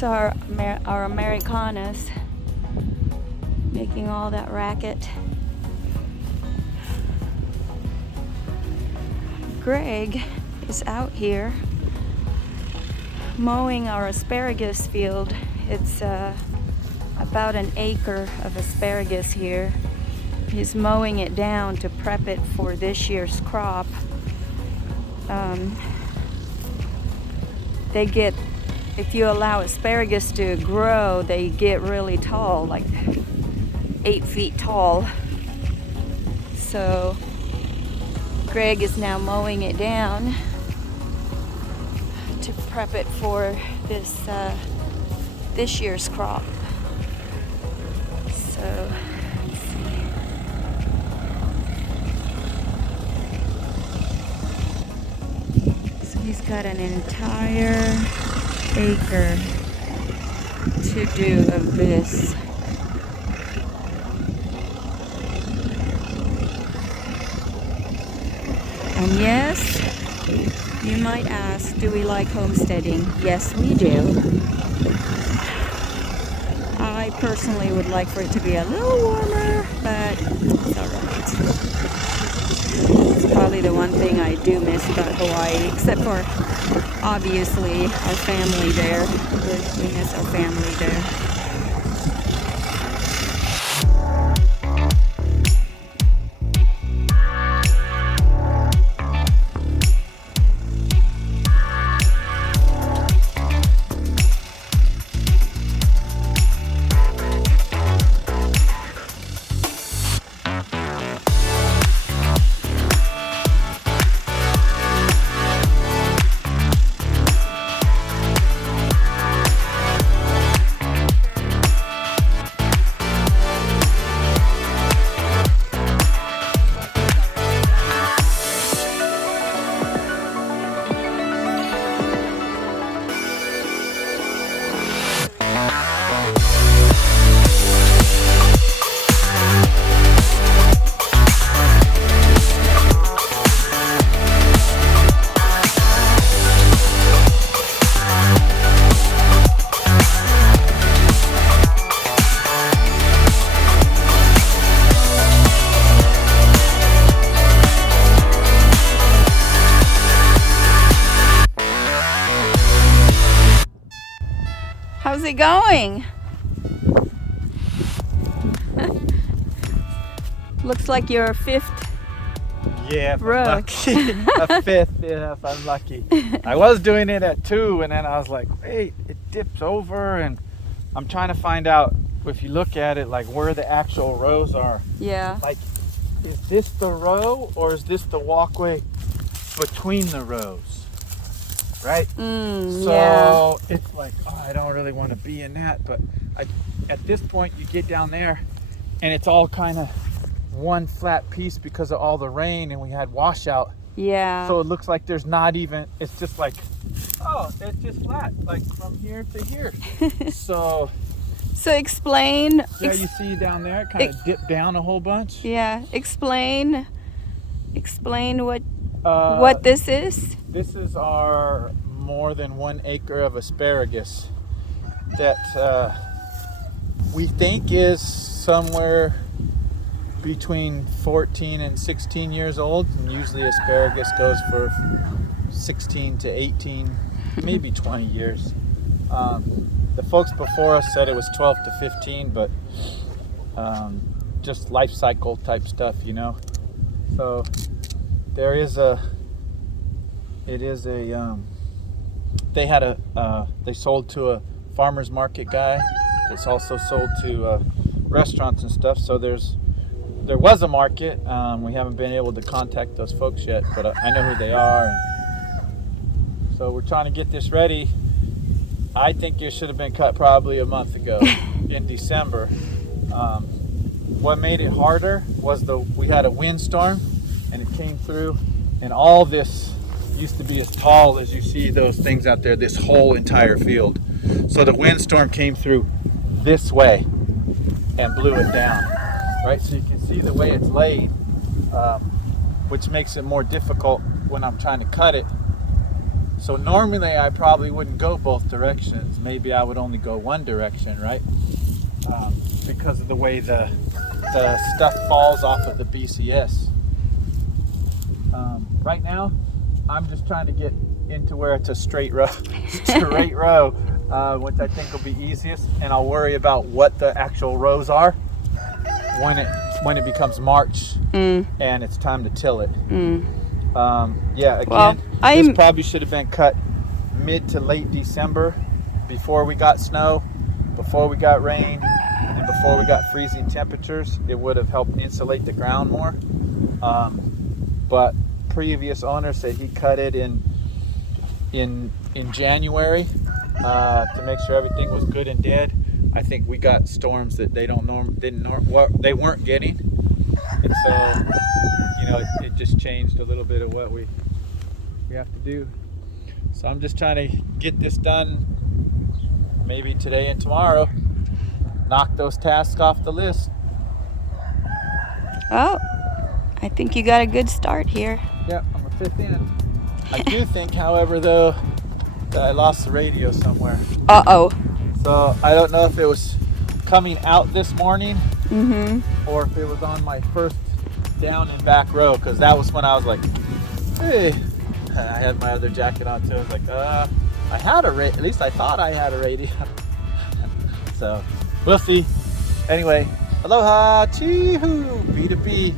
Those are our Americanas making all that racket. Gregg is out here mowing our asparagus field. It's about an acre of asparagus here. He's mowing it down to prep it for this year's crop. They get, if you allow asparagus to grow, they get really tall, like 8 feet tall. So Gregg is now mowing it down to prep it for this year's crop. So let's see. So he's got an entire acre to do of this. And yes, you might ask, do we like homesteading? Yes, we do. I personally would like for it to be a little warmer, but it's alright. It's probably the one thing I do miss about Hawaii, except for obviously our family there. We miss our family there. How's it going? Looks like you're a fifth. Yeah, if row. I'm lucky. A fifth, yeah, if I'm lucky. I was doing it at 2, and then I was like, wait, it dips over, and I'm trying to find out, if you look at it, like where the actual rows are. Yeah. Like, is this the row, or is this the walkway between the rows? Right? So it's like, oh, I don't really want to be in that, but at this point you get down there and it's all kind of one flat piece because of all the rain and we had washout. Yeah. So it looks like there's not even, it's just like, oh, it's just flat, like from here to here. So explain. yeah, you see down there, it kind of dipped down a whole bunch. Yeah, explain what this is. This is our more than 1 acre of asparagus that we think is somewhere between 14 and 16 years old, and usually asparagus goes for 16 to 18, maybe 20 years. The folks before us said it was 12 to 15, but just life cycle type stuff, you know. So there is they sold to a farmer's market guy. It's also sold to restaurants and stuff. So there was a market. We haven't been able to contact those folks yet, but I know who they are. So we're trying to get this ready. I think it should have been cut probably a month ago in December. What made it harder was we had a windstorm and it came through, and all this used to be as tall as you see those things out there, this whole entire field. So the windstorm came through this way and blew it down, right? So you can see the way it's laid, which makes it more difficult when I'm trying to cut it So normally I probably wouldn't go both directions. Maybe I would only go one direction, right? Because of the way the stuff falls off of the BCS. Right now, I'm just trying to get into where it's a straight row, which I think will be easiest, and I'll worry about what the actual rows are when it becomes March and it's time to till it. Yeah, again, this probably should have been cut mid to late December, before we got snow, before we got rain, and before we got freezing temperatures. It would have helped insulate the ground more. But previous owner said he cut it in January to make sure everything was good and dead. I think we got storms that they they weren't getting, and so it just changed a little bit of what we have to do. So I'm just trying to get this done, maybe today and tomorrow. Knock those tasks off the list. Oh, I think you got a good start here. Yep, I'm a fifth in. I do think, however, though, that I lost the radio somewhere. Uh-oh. So I don't know if it was coming out this morning or if it was on my first down and back row, because that was when I was like, hey, I had my other jacket on too. I was like, I had at least I thought I had a radio. So we'll see. Anyway, aloha, chee-hoo, B2B